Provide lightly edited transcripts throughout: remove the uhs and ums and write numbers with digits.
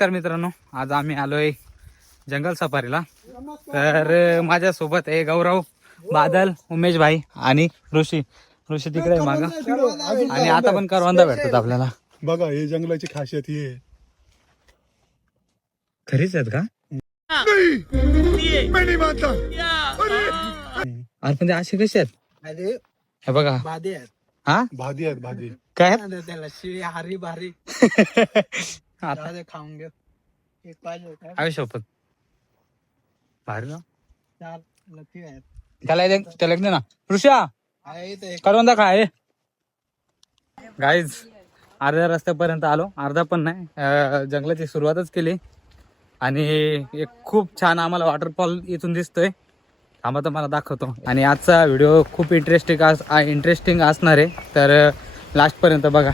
नमस्कार मित्रांनो, आज आम्ही आलोय जंगल सफारीला. तर माझ्यासोबत आहे गौरव, बादल, उमेश भाई आणि ऋषी. ऋषी तिकडे आहे मागं. आणि आता पण करवंदा भेटतात आपल्याला. बघा हे जंगलाची खासियत ही आहे. खरीच आहेत का? अरे पण ते असे कसे आहेत? हे बघा. हा भादी आहेत भादी. काय त्याला शिळी हारी भारी आता खाऊन घेऊ. एक पाहिजे होता. आयुष्यपत भारी ना. चार लकी आहेत. त्याला त्याला एक दे ना ऋषा. आहे इथे एक. करवंदा काय गाईज. अर्ध्या रस्त्यापर्यंत आलो, अर्धा पण नाही. जंगलाची सुरुवातच केली आणि एक खूप छान आम्हाला वॉटरफॉल इथून दिसतोय. थांबा तर मला दाखवतो. आणि आजचा व्हिडिओ खूप इंटरेस्टिंग असणार आहे, तर लास्टपर्यंत बघा.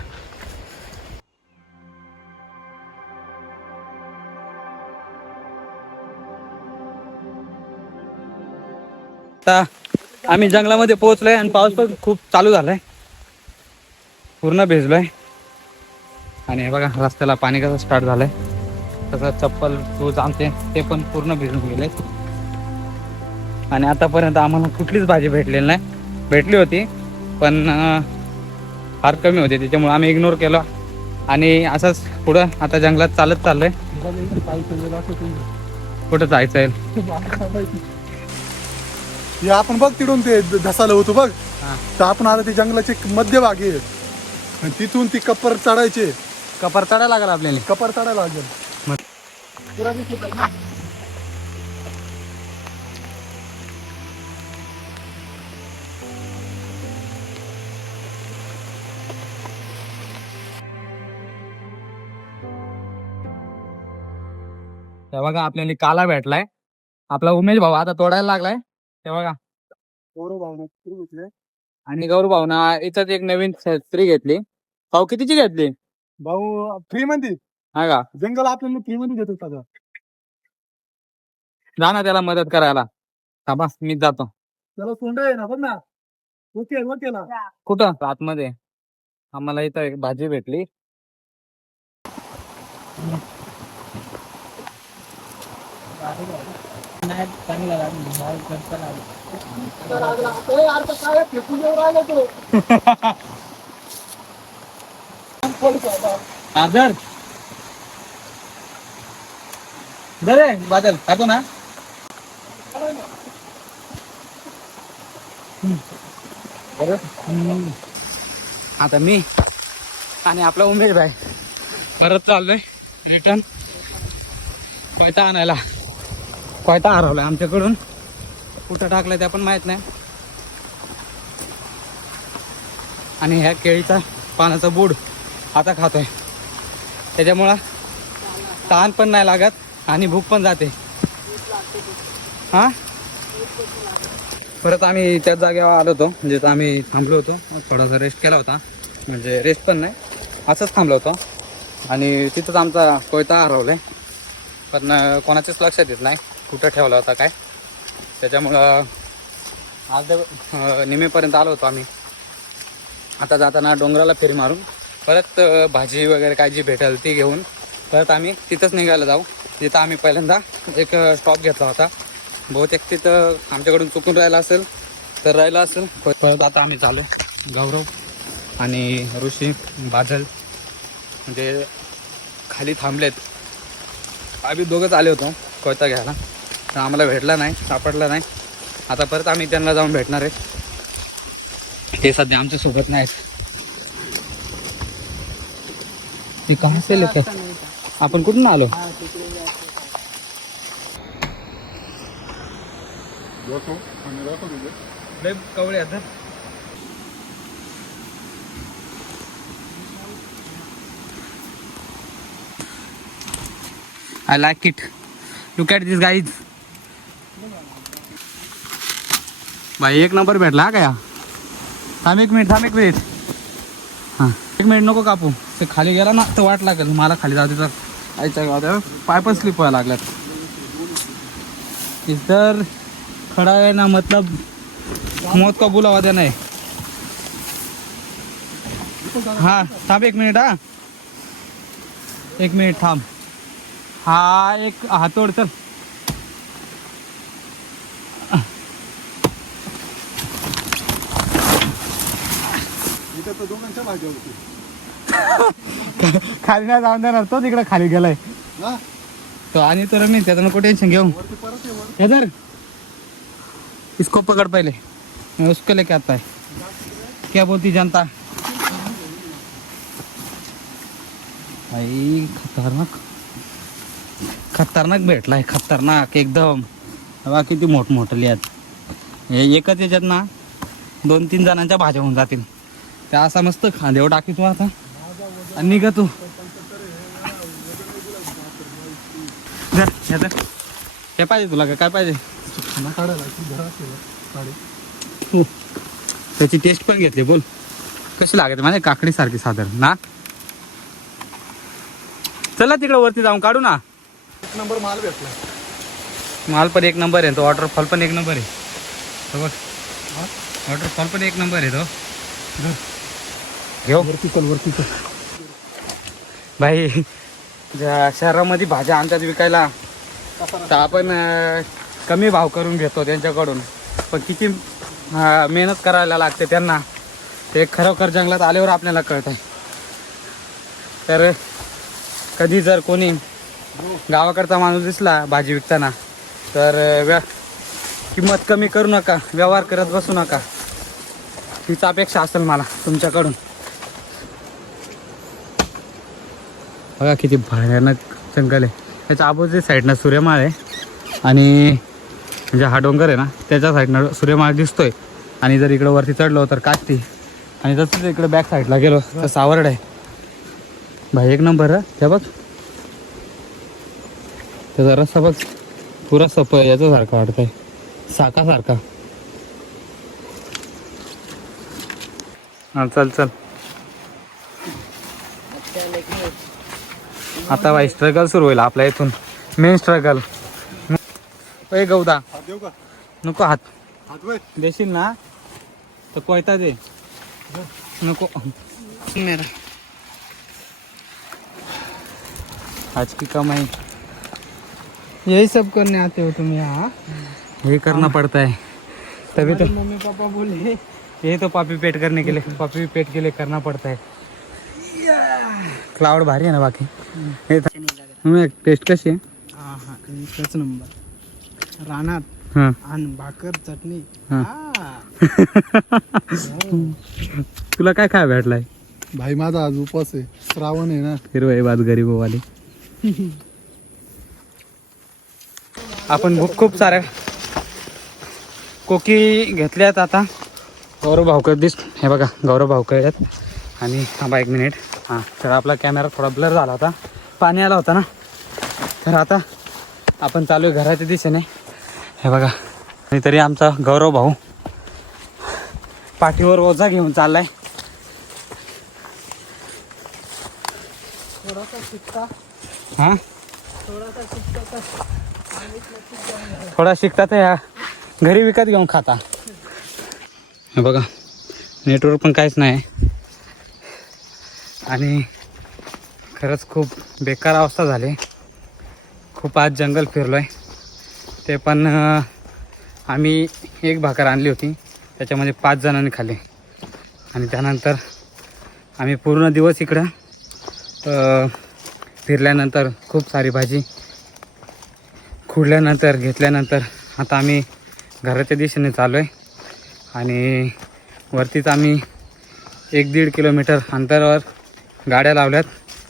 आता आम्ही जंगलामध्ये पोहोचलोय आणि पाऊस पण खूप चालू झालाय, पूर्ण भिजलोय. आणि हे बघा रस्त्याला पाणी कसं स्टार्ट झालंय, तसं चप्पल शूज आमचे ते पण पूर्ण भिजून गेले. आणि आतापर्यंत आम्हाला कुठलीच भाजी भेटलेली नाही. भेटली होती पण फार कमी होती, त्याच्यामुळे आम्ही इग्नोर केलं आणि असंच पुढं आता जंगलात चालत चाललंय. कुठं जायचंय? हे आपण बघ तिकडून ते धसाला होतो बघ. हा. तर आपण आता ते जंगलाचे मध्यभागी आहे आणि तिथून ती कपर चढायचे. कपार चढायला लागला आपल्याला. कपर चढायला लागेल. ते बघा आपल्याला काला भेटलाय. आपला उमेश भाऊ आता तोडायला लागलाय. ते बघा. आणि गौरव भाऊना इथंच एक नवीन छत्री घेतली. भाऊ कितीची घेतली? भाऊ फ्री मध्ये. हा का? जंगल आपल्याला फ्री मध्ये देतो सगळं. जा ना त्याला मदत करायला. थांबा मीच जातो. त्याला सोंड आहे ना बघ ना. ओके ना. कुठं? आतमध्ये. आम्हाला इथं एक भाजी भेटली. नाही चांगला लागला. भाव करता लागला. आदर दरे बादल खातो ना. आता मी आणि आपला उमेश भाई परत चाललोय रिटर्न कोयता आणायला. कोयता हरवलाय आमच्याकडून, कुठं टाकलाय ते पण माहित नाही. आणि ह्या केळीचा पानाचा बूड आता खातोय, त्याच्यामुळं ताण पण नाही लागत आणि भूक पण जाते. हा परत आम्ही त्याच जागेवर आलो होतो जिथं आम्ही थांबलो होतो. थोडासा रेस्ट केला होता, म्हणजे रेस्ट पण नाही, असंच थांबलो होतो. आणि तिथंच आमचा कोयता हरवलाय, पण कोणाच्याच लक्षात येत नाही कुठं ठेवला होता काय. त्याच्यामुळं अर्ध्या निमेपर्यंत आलो होतो आम्ही. आता जाताना डोंगराला फेरी मारून परत भाजी वगैरे काय जी भेटेल ती घेऊन परत आम्ही तिथंच निघायला जाऊ जिथं आम्ही पहिल्यांदा एक स्टॉप घेतला होता. बहुतेक तिथं आमच्याकडून चुकून राहिला असेल तर राहिला असेल. परत आता आम्ही चालू गौरव आणि ऋषी, बादल म्हणजे खाली थांबलेत. आम्ही दोघंच आले होतो कोयता घ्यायला, तर आम्हाला भेटला नाही, सापडला नाही. आता परत आम्ही त्यांना जाऊन भेटणार आहे. ते सध्या आमच्या सोबत नाहीत. ते कहाँ से लेके आपण कुठून आलो? कवळे आता I like it. Look at this guys. भाई एक नंबर भेटला काय? थांब एक मिनिट हां एक मिनिट नको कापू. ते खाली गेला ना तर वाट लागेल मला खाली जाऊ तर आईच्या गावात पाय पण स्लिप व्हायला लागल्यात. इधर खड़ा है ना मतलब मौत का बुलावा देना है. हाँ थांब एक मिनिट. एक मिनिट थांब. हा एक हातोड चल. इथं तर दोघांच्या भाज्या होती. खाली नाही जाऊन देणार तो तिकडे खाली गेलाय हा तो आणि तर मी त्याचं नको टेन्शन घेऊ. वरती परत ये वर. इधर इसको पकड़ पहले मैं उसको लेके आता है. क्या बोलती जनता भाई खतरनाक खतरनाक भेटलाय खतरनाक एकदम. बघा किती मोठमोठली आहेत हे एकच याच्यात ना 2-3 जणांच्या भाज्या होऊन जातील. त्या असा मस्त खांद्यावर टाकी तू आता आणि निघा तू. धर, हे धर. हे पाहिजे तुला का काय पाहिजे खाना काढायला की घरात आहे, काढे. तू त्याची टेस्ट पण घेतली बोल कशी लागते माझ्या काकडी सारखी साधारण ना. चला तिकडे वरती जाऊन काढू ना. 1 नंबर माल भेटला. माल पण 1 नंबर आहे तो. वॉटरफॉल पण 1 नंबर आहे तो बघ. वॉटरफॉल पण 1 नंबर आहे तो. घेऊ वरती चल वरती चल. भाई ज्या शहरामध्ये भाज्या आणतात विकायला तर आपण कमी भाव करून घेतो त्यांच्याकडून. पण किती मेहनत करायला लागते त्यांना ते खरोखर जंगलात आल्यावर आपल्याला कळत आहे. तर कधी जर कोणी गावाकडचा माणूस दिसला भाजी विकताना तर किंमत कमी करू नका, व्यवहार करत बसू नका, हीच अपेक्षा असेल मला तुमच्याकडून. बघा किती भयानक जंगल आहे. त्याच्या अपोजिट साईडनं सूर्यमाळ आहे आणि म्हणजे हा डोंगर आहे ना त्याच्या साईडनं सूर्यमाळ दिसतोय. आणि जर इकडं वरती चढलो तर काष्टी आणि जसं इकडे बॅक साईडला गेलो तर सावर्ड आहे. भाई 1 नंबर त्या बघ त्याचा रस्ता बघ पुरा सप याच्यासारखा वाटतंय साकासारखा. हा चल चल आता भाई स्ट्रगल सुरू होईल आपल्या इथून मेन स्ट्रगल. ए गौदा हात देऊ का? नको हात हात वय. देशील ना तर कोयता दे नको मेरा. आज की कमाई यही सब करने आते हो तुम यहाँ? ये करना पड़ता है तभी तो. मम्मी पापा बोले ये तो पापी पेट करने के लिए पापी पेट के लिए करना पड़ता है. क्लाउड भारी आहे ना बाकी. हे टेस्ट कशी आहे. हा हा एकच नंबर. रानात हां आणि भाकर चटणी. हा. हा. तुला काय काय भेटलाय. भाई माझा आज उपवास आहे. श्रावण आहे ना. हिरवय बात गरीबवाली. आपण खूप साऱ्या कोकी घेतल्यात आता. गौरव भावकर हे बघा गौरव भावकर आहेत. आणि थांबा 1 मिनिट. हां तर आपला कॅमेरा थोडा ब्लर झाला होता पाणी आला होता ना. तर आता आपण चालू आहे घराच्या दिशेने. हे बघा आणि तरी आमचा गौरव भाऊ पाठीवर ओझा घेऊन चाललाय. थोडासा शिकता हां थोडासा शिकता थोडा शिकता तर या घरी विकत घेऊन खाता. हे बघा नेटवर्क पण काहीच नाही आणि खरंच खूप बेकार अवस्था झाली. खूप आज जंगल फिरलो आहे ते पण आम्ही एक भाकर आणली होती त्याच्यामध्ये 5 जणांनी खाल्ली. आणि त्यानंतर आम्ही पूर्ण दिवस इकडं फिरल्यानंतर खूप सारी भाजी खुडल्यानंतर घेतल्यानंतर आता आम्ही घराच्या दिशेने चाललो आहे. आणि वरतीच आम्ही 1-1.5 किलोमीटर अंतरावर गाड्या लावल्यात.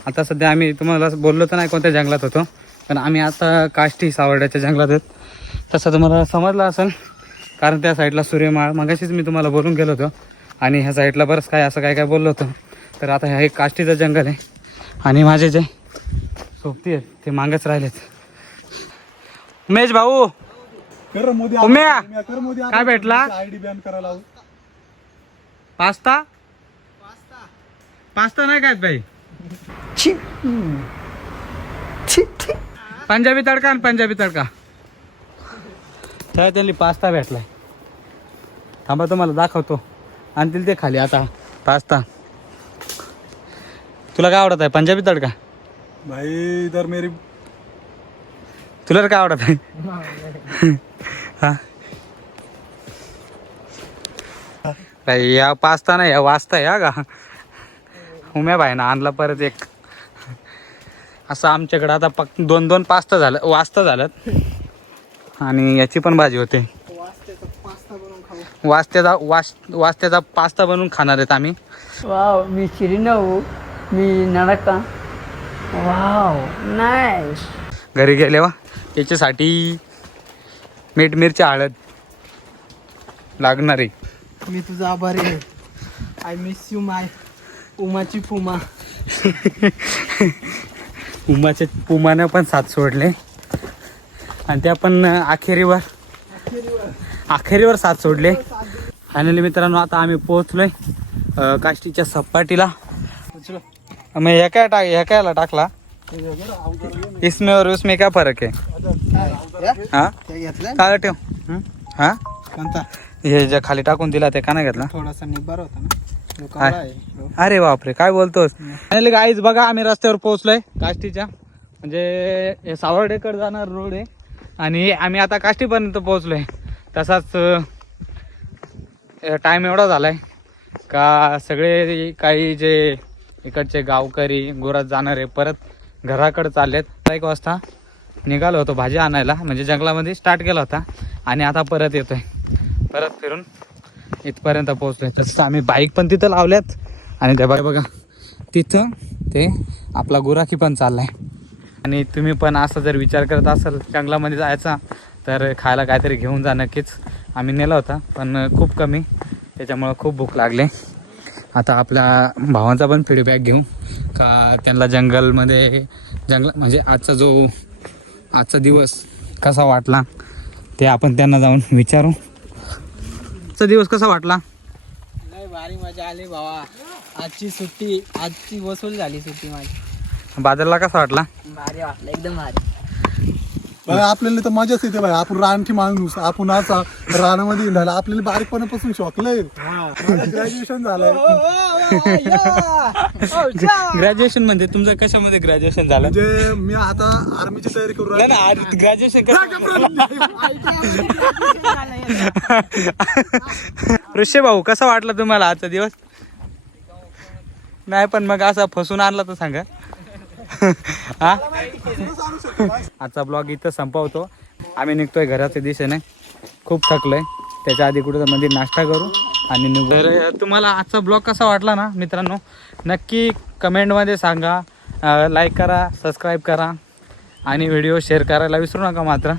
आता सध्या आम्ही तुम्हाला बोललो तर नाही कोणत्या जंगलात होतो पण आम्ही आता काष्टी सावर्ड्याच्या जंगलात आहेत. तसं तुम्हाला समजलं असेल कारण त्या साईडला सूर्यमाळ मगाशीच मी तुम्हाला बोलून गेलो होतो आणि ह्या साईडला बरंच काय असं काय काय बोललो होतो. तर आता हे काष्टीचं जंगल आहे आणि माझे जे सोबती आहेत ते मागच राहिलेत. उमेश भाऊ कर मोदी उम्या, कर मोदी काय भेटला? आयडी बॅन करायला लावू. पास्ता पास्ता नाही काय भाई. पंजाबी तडका आणि पंजाबी तडका तर त्यांनी पास्ता भेटलाय. थांबा तुम्हाला दाखवतो. आणतील ते खाली आता पास्ता. तुला काय आवडत आहे पंजाबी तडका. भाई इधर मेरी तुला तर काय आवडत आहे हा काय या पास्ता नाही या वाचता या का उम्या भाई ना आणला परत एक असं आमच्याकडं आता 2-2 पास्ता झालं वाजता झालं आणि याची पण भाजी होते वास्त्याचा पास्ता बनवून खाणार आहेत आम्ही वाव मी चिरिनऊ मी नडका वाव नाईस घरी गेले वा याच्यासाठी मीठ मिरची हळद लागणार आहे मी तुझा आभारी आहे. आय मिस यू माय उमाची पुमा. उमाच्या पुमानं पण साथ सोडले आणि त्या पण अखेरीवर साथ सोडले. फायनली मित्रांनो आता आम्ही पोहोचलोय काष्टीच्या सपाटीला. मग ह्या कायला टाकला इसमें और उसमें क्या फरक है हा काय ठेव हा कोणता हे जे खाली टाकून दिला ते का नाही घेतला थोडासा निब्बर होता ना तो काळा आहे. अरे बापरे काय बोलतोस. फायनली गाईज बघा आम्ही रस्त्यावर पोहोचलोय काष्टीच्या म्हणजे हे सावर्डेकडे जाणार रोड आहे आणि आम्ही आता काष्टीपर्यंत पोहोचलोय. तसाच टाइम एवढा झालाय का सगळे काही जे इकडचे गावकरी गोरात जाणारे परत घराकडे चाललेत. 1 वाजता निघालो होतो भाजी आणायला म्हणजे जंगलामध्ये स्टार्ट केला होता आणि आता परत येतोय परत फिरून इथपर्यंत पोहोचलोय. तसं आम्ही बाईक पण तिथं लावल्यात आणि त्या बघा तिथं ते आपला गुराखी पण चाललाय. आणि तुम्ही पण असं जर विचार करत असाल जंगलामध्ये जायचा तर खायला काहीतरी घेऊन जा नक्कीच. आम्ही नेला होता पण खूप कमी त्याच्यामुळं खूप भूक लागली. आता आपल्या भावांचा पण फीडबॅक घेऊ का त्यांना जंगल म्हणजे आजचा दिवस कसा वाटला ते आपण त्यांना जाऊन विचारू. आजचा दिवस कसा वाटला. लय भारी मजा आली भावा. आजची वसूल झाली सुट्टी माझी. बादलला कसा वाटला. भारी वाटलं एकदम भारी. भाई आपल्याला तर मजाच येते भाई. आपण रानठी माणूस आपण असा रानामध्ये झाला आपल्याला बारीकपणापासून शॉकलंय. ग्रॅज्युएशन झालंय. ग्रॅज्युएशन म्हणजे तुमचं कशामध्ये ग्रॅज्युएशन झालं. म्हणजे मी आता आर्मीची तयारी करू राहिलो. ग्रॅज्युएशन ऋषी भाऊ कसा वाटला तुम्हाला आजचा दिवस. नाही पण मग असा फसून आणला तर सांगा. हा आजचा ब्लॉग इथं संपवतो. आम्ही निघतोय घराच्या दिशेने. खूप थकलोय. त्याच्या आधी कुठं मध्ये नाश्ता करू आणि निघू. तर तुम्हाला आजचा ब्लॉग कसा वाटला ना मित्रांनो नक्की कमेंटमध्ये सांगा. लाईक करा सबस्क्राईब करा आणि व्हिडिओ शेअर करायला विसरू नका मात्र.